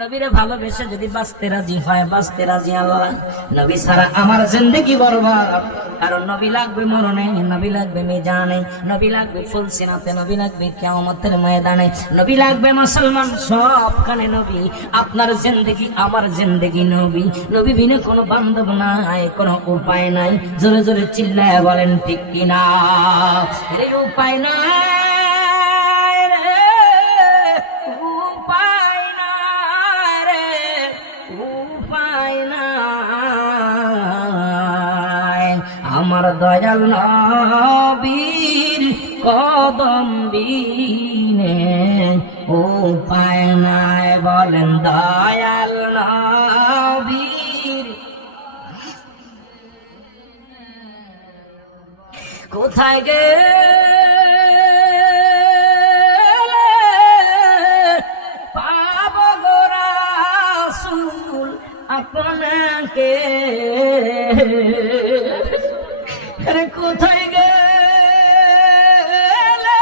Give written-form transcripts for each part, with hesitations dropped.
নবীরে ভালোবেসে যদি বাঁচতে রাজি হয়, বাঁচতে রাজি আল্লাহ। নবী ছাড়া আমার জিন্দেগি বরবাদ। কারণ নবী লাগবে মরণে, নবী লাগবে মিজানে, নবী লাগবে ফুলসিরাতে, নবী লাগবে কিয়ামতের ময়দানে, নবী লাগবে মুসলমান সবখানে নবী। আপনার জিন্দেগি আমার জিন্দেগি নবী, নবী বিনে কোনো বান্ধব নাই, কোনো উপায় নাই। জোরে জোরে চিল্লায় বলেন ঠিক কিনা? এই উপায় নাই রে, উপায় নাই রে, উপায় নাই। আমার দয়াল নবীর কদম বিনে উপায় নাই। বলেন দয়াল নবীর কোথায় গেলে পাবো গো রাসূল আপনাকে? আরে কোথায় গেলে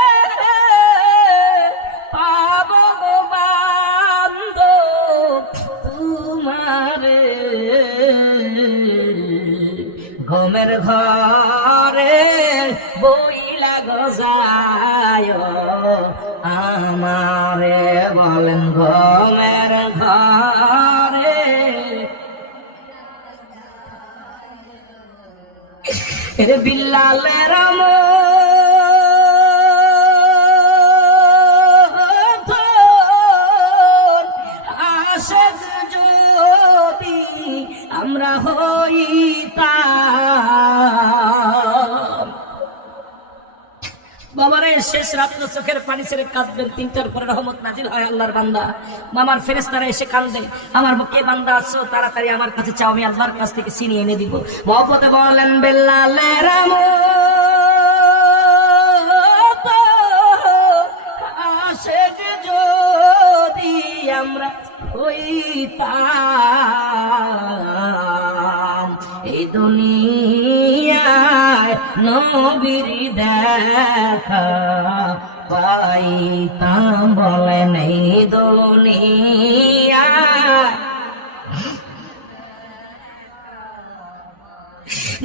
পাবো গো বান্দব তোমারে? ঘুমের ঘরে বইলা গজায় আমারে। বলেন ঘুমের ঘরে বিল্লালের আশেক যদি আমরা হইতাম। বাবারে শেষ রাত্র চোখের পানি ছেড়ে কাঁদবেন, 3টার পরে রহমত নাজিল হয় আল্লাহর বান্দা। মামার ফেরেশতারা এসে কাঁদে, আমার বুকে বান্দা আছো, তাড়াতাড়ি আমার কাছে চাও, আমি আল্লাহর কাছ থেকে ছিনিয়ে এনে দিব। মহব্বতে বলেন বেল্লালের আশেক যদি আমরা হইতাম, এই দুনিয়ায় নবীর দেখা পাইতাম। বলেন এই দুনিয়ায়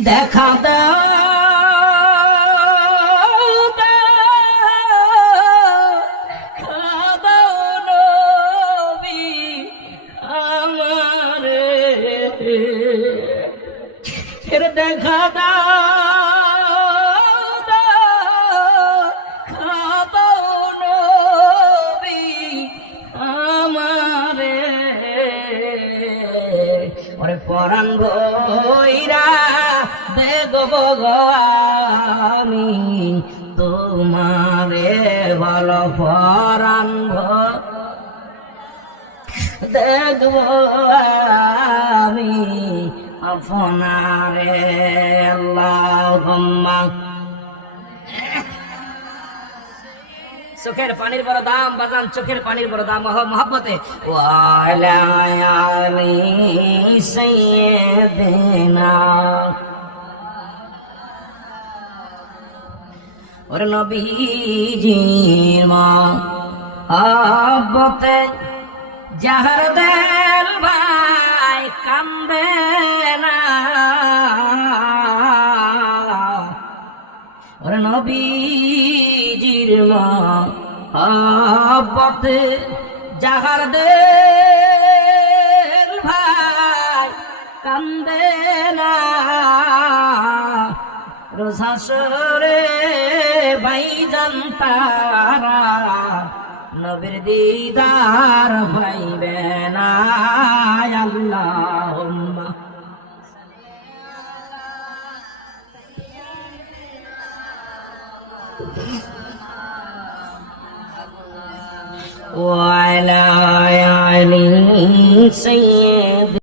দেখা দেখা আমারে ওরে পরাণ ভৈরা দেখব আমি তোমারে। ভালো পরাণ দেখব আমি আপনারে। আল্লাহুম্মা। চোখের পানির বড় দাম বাজান, চোখের পানির বড় দাম মহব্বতে। ওয়ালা আলি সাইয়্যিদিনা। ওরে নবীজির মহব্বতে যাহার দেল ভাই কান্দে না। ওরে নবীজির মহব্বতে যাহার দেল ভাই কান্দে না। রোজ হাসরে ভাইজান তারা নবীর দিদার পাইবে না। আল্লাহুম্মা ওয়া আলা আলি সাইয়্যিদিনা